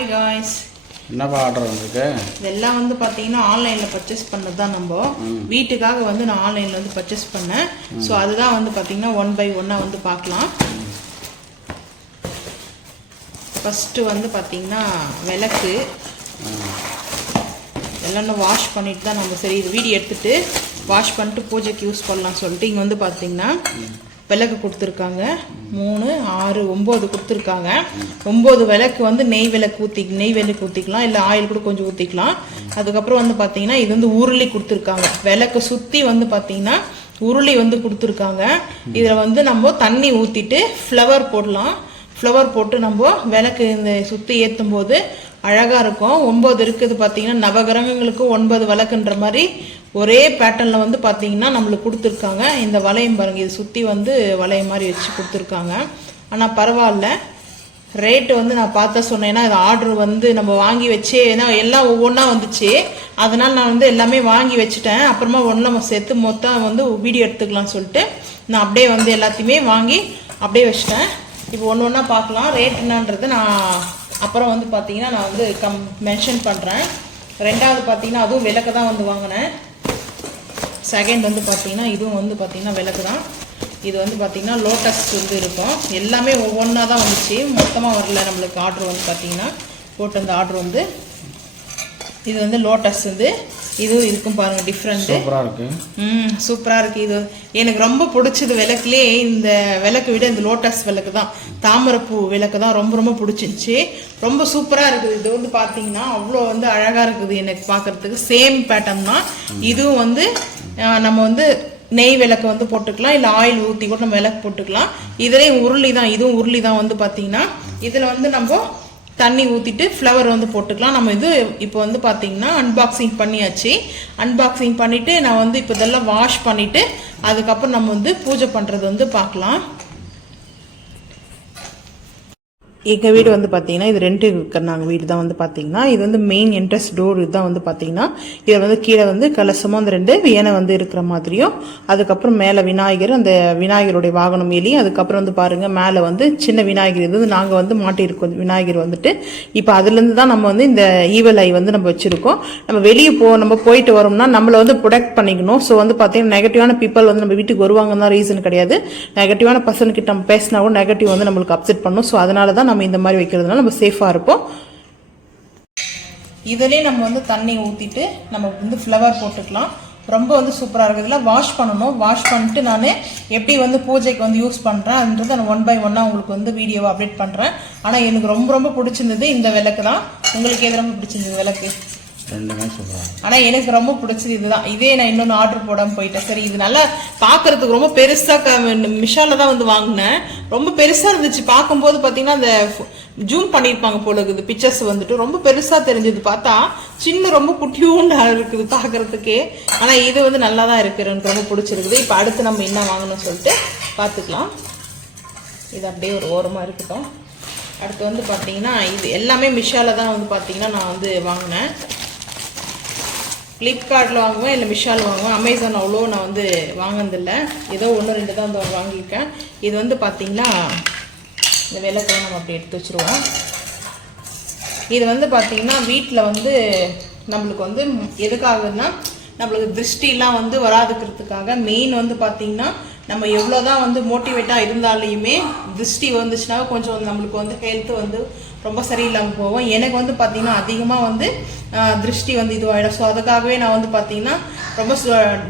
Hi guys என்னப்பா order வந்திருக்கு? இதெல்லாம் வந்து பார்த்தீங்கன்னா ஆன்லைனில் பர்ச்சேஸ் பண்ணது தான் நம்ம. வீட்டுக்காக வந்து நான் ஆன்லைனில் வந்து பர்ச்சேஸ் பண்ணேன். ஸோ அதுதான் வந்து பார்த்தீங்கன்னா ஒன் பை ஒன்னாக வந்து பார்க்கலாம். ஃபஸ்ட்டு வந்து பார்த்தீங்கன்னா விளக்கு. எல்லாம் வாஷ் பண்ணிட்டு தான் நம்ம சரி இது வீடியோ எடுத்துட்டு வாஷ் பண்ணிட்டு பூஜைக்கு யூஸ் பண்ணலாம் சொல்லிட்டு இங்கே வந்து பார்த்தீங்கன்னா விளக்கு கொடுத்துருக்காங்க. மூணு ஆறு ஒம்பது கொடுத்துருக்காங்க. ஒம்பது விளக்கு வந்து நெய் விளக்கு ஊற்றி நெய் விளக்கு ஊற்றிக்கலாம் இல்லை ஆயில் கூட கொஞ்சம் ஊற்றிக்கலாம் அதுக்கப்புறம் வந்து பார்த்தீங்கன்னா இது வந்து உருளி கொடுத்துருக்காங்க. விளக்கு சுற்றி வந்து பார்த்தீங்கன்னா உருளி வந்து கொடுத்துருக்காங்க. இதில் வந்து நம்ம தண்ணி ஊற்றிட்டு ஃப்ளவர் போடலாம். ஃப்ளவர் போட்டு நம்ம விளக்கு இந்த சுற்றி ஏற்றும் போது அழகாக இருக்கும். ஒம்பது இருக்குது பார்த்தீங்கன்னா நவகிரகங்களுக்கு ஒன்பது விளக்குன்ற மாதிரி ஒரே பேட்டர்னில் வந்து பார்த்தீங்கன்னா நம்மளுக்கு கொடுத்துருக்காங்க. இந்த வளையம் பாருங்கள் இது சுற்றி வந்து வளையம் மாதிரி வச்சு கொடுத்துருக்காங்க. ஆனால் பரவாயில்ல. ரேட்டு வந்து நான் பார்த்தா சொன்னேன்னா இது ஆர்டர் வந்து நம்ம வாங்கி வச்சு ஏன்னா எல்லாம் ஒவ்வொன்றா வந்துச்சு. அதனால் நான் வந்து எல்லாமே வாங்கி வச்சுட்டேன். அப்புறமா ஒன்றும் சேர்த்து மொத்தம் வந்து வீடியோ எடுத்துக்கலாம்னு சொல்லிட்டு நான் அப்படியே வந்து எல்லாத்தையுமே வாங்கி அப்படியே வச்சிட்டேன். இப்போ ஒன்று ஒன்றா பார்க்கலாம். ரேட் என்னன்றது நான் அப்புறம் வந்து பார்த்தீங்கன்னா நான் வந்து கம் மென்ஷன் பண்ணுறேன் ரெண்டாவது பார்த்தீங்கன்னா அதுவும் விளக்கு தான் வந்து வாங்கினேன். செகண்ட் வந்து பார்த்தீங்கன்னா இதுவும் வந்து பார்த்தீங்கன்னா விளக்கு தான். இது வந்து பார்த்தீங்கன்னா லோட்டஸ் வந்து இருக்கும். எல்லாமே ஒவ்வொன்றா தான் வந்துச்சு. மொத்தமாக வரல நம்மளுக்கு ஆர்டர் வந்து பார்த்தீங்கன்னா. போட்டு அந்த ஆர்டர் வந்து இது வந்து லோட்டஸ் வந்து இதுவும் இருக்கும் பாருங்கள் டிஃப்ரெண்ட்டு சூப்பராக இருக்கு. ம் சூப்பராக இருக்குது இது. எனக்கு ரொம்ப பிடிச்சது விளக்குலே இந்த விளக்கு விட இந்த லோட்டஸ் விளக்கு தான். தாமரைப்பூ விளக்கு தான் ரொம்ப ரொம்ப பிடிச்சிருந்துச்சி ரொம்ப சூப்பராக இருக்குது. இது வந்து பார்த்தீங்கன்னா அவ்வளோ வந்து அழகாக இருக்குது எனக்கு பார்க்கறதுக்கு சேம் பேட்டர்ன் தான். இதுவும் வந்து நம்ம வந்து நெய் விளக்கு வந்து போட்டுக்கலாம். இல்லை ஆயில் ஊற்றி கூட நம்ம விளக்கு போட்டுக்கலாம். இதுலேயும் உருளி தான். இதுவும் உருளி தான் வந்து பார்த்தீங்கன்னா இதில் வந்து நம்ம தண்ணி ஊற்றிட்டு ஃப்ளவர் வந்து போட்டுக்கலாம். நம்ம இது இப்போ வந்து பார்த்தீங்கன்னா அன்பாக்சிங் பண்ணியாச்சு. அன்பாக்சிங் பண்ணிவிட்டு நான் வந்து இப்போ இதெல்லாம் வாஷ் பண்ணிவிட்டு அதுக்கப்புறம் நம்ம வந்து பூஜை பண்ணுறது வந்து பார்க்கலாம் எங்கள் வீடு வந்து பார்த்தீங்கன்னா இது ரெண்டு நாங்கள் வீடு தான் வந்து பார்த்தீங்கன்னா இது வந்து மெயின் என்ட்ரன்ஸ் டோர் இதுதான் வந்து பார்த்தீங்கன்னா இதில் வந்து கீழே வந்து கலசமும் அந்த ரெண்டு வியனை வந்து இருக்கிற மாதிரியும் அதுக்கப்புறம் மேலே விநாயகர் அந்த விநாயகருடைய வாகனம் எலி அதுக்கப்புறம் வந்து பாருங்கள் மேலே வந்து சின்ன விநாயகர் இது வந்து நாங்கள் வந்து மாட்டியிருக்கோம் விநாயகர் வந்துட்டு. இப்போ அதுலேருந்து தான் நம்ம வந்து இந்த ஈவல் ஐ வந்து நம்ம வச்சுருக்கோம். நம்ம வெளியே போ நம்ம போயிட்டு வரோம்னா நம்மளை வந்து ப்ரொடெக்ட் பண்ணிக்கணும். ஸோ வந்து பார்த்தீங்கன்னா நெகட்டிவான பீப்பிள் வந்து நம்ம வீட்டுக்கு வருவாங்கன்னு தான் ரீசன் கிடையாது. நெகட்டிவான பர்சன் கிட்ட நம்ம பேசினா கூட நெகட்டிவ் வந்து நம்மளுக்கு அப்செட் பண்ணும். ஸோ அதனால தான் நம்ம இந்த மாதிரி வைக்கிறதுனால நம்ம சேஃபாக இருப்போம். இதிலே நம்ம வந்து தண்ணி ஊற்றிட்டு நம்ம வந்து ஃப்ளவர் போட்டுக்கலாம். ரொம்ப வந்து சூப்பராக இருக்குது. இதெல்லாம் வாஷ் பண்ணணும். வாஷ் பண்ணிட்டு நான் எப்படி வந்து பூஜைக்கு வந்து யூஸ் பண்ணுறேன்ன்றது நான் ஒன் பை ஒன்னாக உங்களுக்கு வந்து வீடியோவை அப்டேட் பண்ணுறேன் ஆனால் எனக்கு ரொம்ப ரொம்ப பிடிச்சிருந்தது இந்த விளக்கு தான். உங்களுக்கு எது ரொம்ப பிடிச்சிருந்தது விளக்கு? ரெண்டுமே சூப்பராக ஆனால் எனக்கு ரொம்ப பிடிச்சது இதுதான். இதே நான் இன்னொன்று ஆர்டர் போடாமல் போயிட்டேன். சரி இது நல்லா பார்க்கறதுக்கு ரொம்ப பெருசாக மிஷாலில் தான் வந்து வாங்கினேன். ரொம்ப பெருசாக இருந்துச்சு. பார்க்கும்போது பார்த்தீங்கன்னா அந்த ஜூம் பண்ணியிருப்பாங்க போல இருக்குது. பிக்சர்ஸ் வந்துட்டு. ரொம்ப பெருசாக தெரிஞ்சது. பார்த்தா சின்ன ரொம்ப குட்டியூண்டா இருக்குது பார்க்குறதுக்கே ஆனால் இது வந்து நல்லா தான் இருக்குது எனக்கு ரொம்ப பிடிச்சிருக்குது. இப்போ அடுத்து நம்ம என்ன வாங்கணும்னு சொல்லிட்டு பார்த்துக்கலாம். இது அப்படியே ஒரு ஓரமாக இருக்கட்டும். அடுத்து வந்து பார்த்தீங்கன்னா இது எல்லாமே மிஷாவில் தான் வந்து பார்த்தீங்கன்னா நான் வந்து வாங்கினேன். ஃப்ளிப்கார்ட்டில் வாங்குவேன் இல்லை மிஷால் வாங்குவேன். அமேசான் அவ்வளோ நான் வந்து வாங்கினதில்லை. ஏதோ ஒன்று ரெண்டு தான் வந்து வாங்கியிருக்கேன். இது வந்து பார்த்திங்கன்னா இந்த விளக்கெல்லாம் நம்ம அப்படி எடுத்து வச்சுருவோம். இது வந்து பார்த்திங்கன்னா வீட்டில் வந்து நம்மளுக்கு வந்து எதுக்காகன்னா நம்மளுக்கு திருஷ்டிலாம் வந்து வராதுக்கிறதுக்காக மெயின் வந்து பார்த்திங்கன்னா நம்ம எவ்வளோ தான் வந்து மோட்டிவேட்டாக இருந்தாலையுமே திருஷ்டி வந்துச்சுன்னா கொஞ்சம் நம்மளுக்கு வந்து ஹெல்த் வந்து ரொம்ப சரியில்லாமல் போவோம் எனக்கு வந்து பார்த்தீங்கன்னா அதிகமாக வந்து திருஷ்டி வந்து இதுவாகிடும் ஸோ அதுக்காகவே நான் வந்து பார்த்தீங்கன்னா ரொம்ப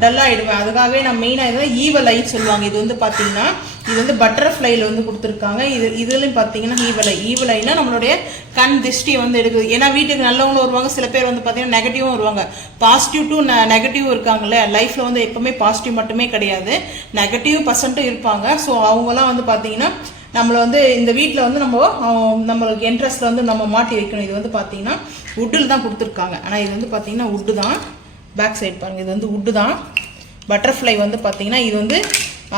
டல்லாகிடுவேன் அதுக்காகவே நான் மெயினாக இதை ஈவல் ஐ சொல்லுவாங்க. இது வந்து பார்த்தீங்கன்னா இது வந்து பட்டர்ஃப்ளைல வந்து கொடுத்துருக்காங்க. இது இதுலையும் பார்த்தீங்கன்னா ஈவலை ஈவலைனா நம்மளுடைய கண் திருஷ்டியை வந்து எடுக்குது. ஏன்னா வீட்டுக்கு நல்லவங்களும் வருவாங்க. சில பேர் வந்து பார்த்தீங்கன்னா நெகட்டிவும் வருவாங்க. பாசிட்டிவ் டு நெகட்டிவ் இருக்காங்கல்ல. லைஃப்பில் வந்து எப்பவுமே பாசிட்டிவ் மட்டுமே கிடையாது. நெகட்டிவ் பர்சன்ட்டும் இருப்பாங்க. ஸோ அவங்கலாம் வந்து பார்த்தீங்கன்னா நம்மளை வந்து இந்த வீட்டில் வந்து நம்ம நம்மளுக்கு என்ட்ரஸ்ட்டில் வந்து நம்ம மாட்டி வைக்கணும். இது வந்து பார்த்தீங்கன்னா வுட்டில் தான் கொடுத்துருக்காங்க. ஆனால் இது வந்து பார்த்தீங்கன்னா வுட்டு தான். பேக் சைடு பாருங்கள் இது வந்து வுட்டு தான். பட்டர்ஃப்ளை வந்து பார்த்தீங்கன்னா இது வந்து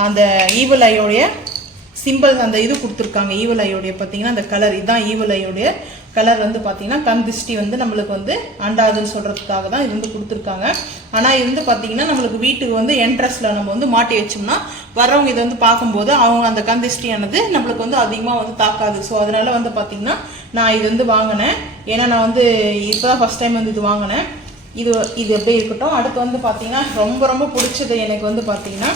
அந்த ஈவல் ஐயோடைய சிம்பிள் அந்த இது கொடுத்துருக்காங்க. ஈவல் ஐயோடைய பார்த்தீங்கன்னா அந்த கலர் இதுதான் ஈவல் ஐயோடைய கலர் வந்து பார்த்தீங்கன்னா கண் திருஷ்டி வந்து நம்மளுக்கு வந்து அண்டாதுன்னு சொல்கிறதுக்காக தான் இது வந்து கொடுத்துருக்காங்க. ஆனால் இது வந்து பார்த்தீங்கன்னா நம்மளுக்கு வீட்டுக்கு வந்து என்ட்ரஸ்ல நம்ம வந்து மாட்டி வச்சோம்னா வரவங்க இதை வந்து பார்க்கும்போது அவங்க அந்த கந்திஷ்டியானது நம்மளுக்கு வந்து அதிகமாக வந்து தாக்காது. ஸோ அதனால வந்து பார்த்தீங்கன்னா நான் இது வந்து வாங்கினேன். ஏன்னா நான் வந்து இப்போ தான் ஃபஸ்ட் டைம் வந்து இது வாங்கினேன். இது இது எப்படி இருக்கட்டும். அடுத்து வந்து பார்த்தீங்கன்னா ரொம்ப ரொம்ப பிடிச்சது எனக்கு வந்து பார்த்தீங்கன்னா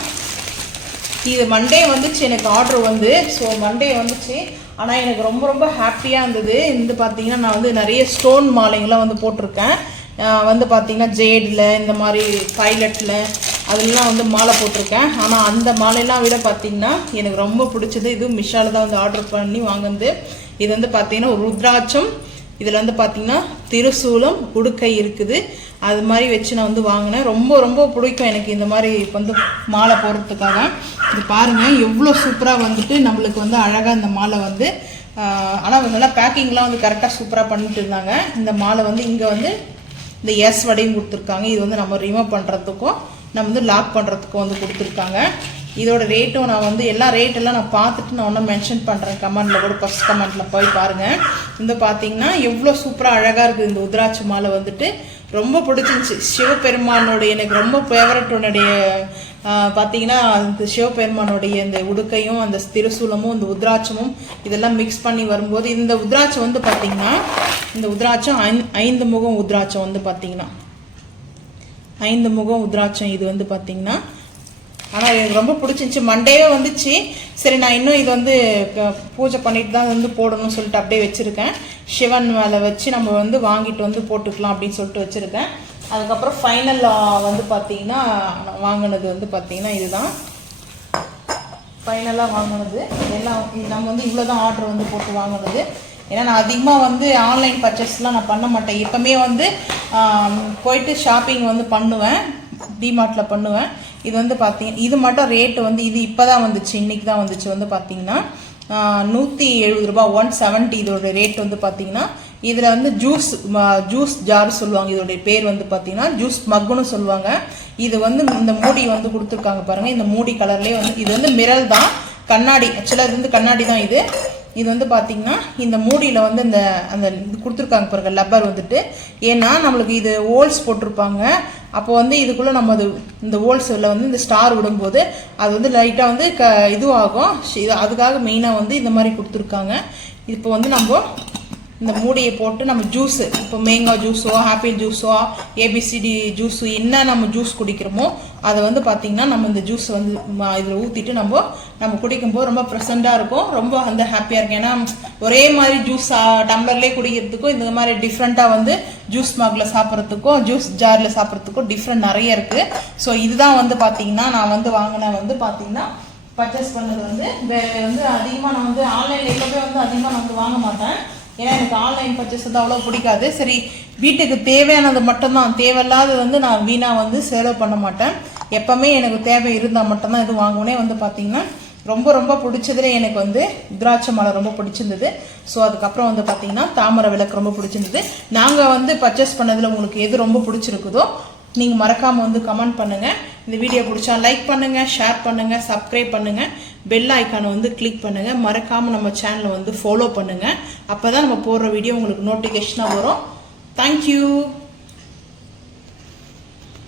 இது மண்டே வந்துச்சு எனக்கு ஆர்டர் வந்து. ஸோ மண்டே வந்துச்சு. ஆனால் எனக்கு ரொம்ப ரொம்ப ஹாப்பியாக இருந்தது. இந்த பார்த்தீங்கன்னா நான் வந்து நிறைய ஸ்டோன் மாலைங்களாம் வந்து போட்டிருக்கேன். வந்து பார்த்திங்கன்னா ஜேடில் இந்த மாதிரி பைலட்டில் அதெல்லாம் வந்து மாலை போட்டிருக்கேன். ஆனால் அந்த மாலையெல்லாம் விட பார்த்தீங்கன்னா எனக்கு ரொம்ப பிடிச்சது. இதுவும் மிஷாவில் தான் வந்து ஆர்டர் பண்ணி வாங்கினது. இது வந்து பார்த்திங்கன்னா ருத்ராட்சம். இதில் வந்து பார்த்திங்கன்னா திருசூலம் உடுக்கை இருக்குது. அது மாதிரி வச்சு நான் வந்து வாங்கினேன். ரொம்ப ரொம்ப பிடிக்கும் எனக்கு இந்த மாதிரி வந்து மாலை போடுறதுக்காக. இது பாருங்கள் எவ்வளோ சூப்பராக வந்துட்டு நம்மளுக்கு வந்து அழகாக இந்த மாலை வந்து ஆனால் நல்லா பேக்கிங்லாம் வந்து கரெக்டாக சூப்பராக பண்ணிட்டு இருந்தாங்க. இந்த மாலை வந்து இங்கே வந்து இந்த எஸ் வடையும் கொடுத்துருக்காங்க. இது வந்து நம்ம ரிமூவ் பண்ணுறதுக்கும் நம்ம வந்து லாக் பண்ணுறதுக்கும் வந்து கொடுத்துருக்காங்க. இதோட ரேட்டும் நான் வந்து எல்லா ரேட்டெல்லாம் நான் பார்த்துட்டு நான் ஒன்றும் மென்ஷன் பண்ணுறேன் கமெண்டில் கூட ஃபஸ்ட் கமெண்டில் போய் பாருங்கள் இந்த பார்த்தீங்கன்னா எவ்வளோ சூப்பராக அழகாக இருக்குது. இந்த உத்ராட்சி மாலை வந்துட்டு ரொம்ப பிடிச்சிருந்துச்சி. சிவபெருமானுடைய எனக்கு ரொம்ப ஃபேவரட்டுடைய பார்த்தீங்கன்னா இந்த சிவபெருமானுடைய இந்த உடுக்கையும் அந்த திருசூலமும் இந்த உத்ராட்சமும் இதெல்லாம் மிக்ஸ் பண்ணி வரும்போது இந்த உத்ராட்சம் வந்து பார்த்தீங்கன்னா இந்த உத்ராட்சம் ஐந்து ஐந்து முகம் உத்ராட்சம் வந்து பார்த்தீங்கன்னா ஐந்து முகம் உத்ராட்சம் இது வந்து பார்த்தீங்கன்னா ஆனால் எனக்கு ரொம்ப பிடிச்சிருந்துச்சி. மண்டேவே வந்துச்சு. சரி நான் இன்னும் இது வந்து பூஜை பண்ணிட்டு தான் வந்து போடணும்னு சொல்லிட்டு அப்படியே வச்சுருக்கேன். சிவன் மேலே வச்சு நம்ம வந்து வாங்கிட்டு வந்து போட்டுக்கலாம் அப்படின்னு சொல்லிட்டு வச்சுருக்கேன். அதுக்கப்புறம் ஃபைனல் வந்து பார்த்தீங்கன்னா வாங்கினது வந்து பார்த்தீங்கன்னா இதுதான். ஃபைனலாக வாங்கினது. எல்லாம் நம்ம வந்து இவ்வளோ தான் ஆர்டர் வந்து போட்டு வாங்கினது. ஏன்னா நான் அதிகமாக வந்து ஆன்லைன் பர்ச்சேஸ்லாம் நான் பண்ண மாட்டேன். எப்போவுமே வந்து போயிட்டு ஷாப்பிங் வந்து பண்ணுவேன். டிமார்ட்டில் பண்ணுவேன். இது வந்து பார்த்தீங்க இது மட்டும் ரேட்டு வந்து இது இப்போ தான் வந்துச்சு. இன்றைக்கி தான் வந்துச்சு. வந்து பார்த்தீங்கன்னா நூற்றி எழுபது ரூபாய் ஒன் செவன்ட்டி இதோட ரேட் வந்து பார்த்தீங்கன்னா இதில் வந்து ஜூஸ் ஜூஸ் ஜார் சொல்லுவாங்க. இதோடைய பேர் வந்து பார்த்தீங்கன்னா ஜூஸ் மக்குன்னு சொல்லுவாங்க. இது வந்து இந்த மூடி வந்து கொடுத்துருக்காங்க பாருங்க. இந்த மூடி கலர்லேயே வந்து இது வந்து மிரல் தான். கண்ணாடி ஆக்சுவலாக இது வந்து கண்ணாடி தான் இது. இது வந்து பார்த்தீங்கன்னா இந்த மூடியில் வந்து இந்த அந்த இது கொடுத்துருக்காங்க பாருங்க லப்பர் வந்துட்டு. ஏன்னா நம்மளுக்கு இது ஹோல்ஸ் போட்டிருப்பாங்க. அப்போ வந்து இதுக்குள்ளே நம்ம அது இந்த ஹோல்ஸில் வந்து இந்த ஸ்டார் விடும்போது அது வந்து லைட்டாக வந்து க இதுவாகும். இது அதுக்காக மெயினாக வந்து இந்த மாதிரி கொடுத்துருக்காங்க. இப்போ வந்து நம்ம இந்த மூடியை போட்டு நம்ம ஜூஸு இப்போ மேங்காய் ஜூஸோ apple ஜூஸோ A B C D juice என்ன நம்ம ஜூஸ் குடிக்கிறோமோ அதை வந்து பார்த்திங்கன்னா நம்ம இந்த ஜூஸ் வந்து இதில் ஊற்றிட்டு நம்ம நம்ம குடிக்கும்போது ரொம்ப ப்ரெசண்ட்டாக இருக்கும். ரொம்ப வந்து ஹாப்பியாக இருக்கும். ஏன்னா ஒரே மாதிரி ஜூஸ் டம்ளர்லேயே குடிக்கிறதுக்கும் இந்த மாதிரி டிஃப்ரெண்ட்டாக வந்து ஜூஸ் மக்கில் சாப்பிட்றதுக்கும் ஜூஸ் ஜாரில் சாப்பிட்றதுக்கும் டிஃப்ரெண்ட் நிறைய இருக்குது ஸோ இதுதான் வந்து பார்த்திங்கன்னா நான் வந்து வாங்கின வந்து பார்த்திங்கன்னா பர்ச்சேஸ் பண்ணது வந்து வே- வந்து அதிகமாக நான் வந்து ஆன்லைனில் எப்போவே வந்து அதிகமாக நான் வந்து வாங்க மாட்டேன். ஏன்னா எனக்கு ஆன்லைன் பர்ச்சேஸ் வந்து அவ்வளோ பிடிக்காது. சரி வீட்டுக்கு தேவையானது மட்டும்தான். தேவையில்லாதது வந்து நான் வீணாக வந்து செலவு பண்ண மாட்டேன். எப்போவுமே எனக்கு தேவை இருந்தால் மட்டும்தான் இது வாங்குவேனே. வந்து பார்த்திங்கன்னா ரொம்ப ரொம்ப பிடிச்சதுல எனக்கு வந்து திராட்சை மலை ரொம்ப பிடிச்சிருந்தது. ஸோ அதுக்கப்புறம் வந்து பார்த்திங்கன்னா தாமரை விளக்கு ரொம்ப பிடிச்சிருந்தது. நாங்கள் வந்து பர்ச்சேஸ் பண்ணதில் உங்களுக்கு எது ரொம்ப பிடிச்சிருக்குதோ நீங்கள் மறக்காமல் வந்து கமெண்ட் பண்ணுங்கள் இந்த வீடியோ பிடிச்சா லைக் பண்ணுங்கள் ஷேர் பண்ணுங்கள் சப்ஸ்கிரைப் பண்ணுங்கள் பெல் ஐக்கானை வந்து கிளிக் பண்ணுங்கள் மறக்காமல் நம்ம சேனலை வந்து ஃபாலோ பண்ணுங்கள் அப்போ தான் நம்ம போடுற வீடியோ உங்களுக்கு நோட்டிஃபிகேஷனாக வரும். தேங்க்யூ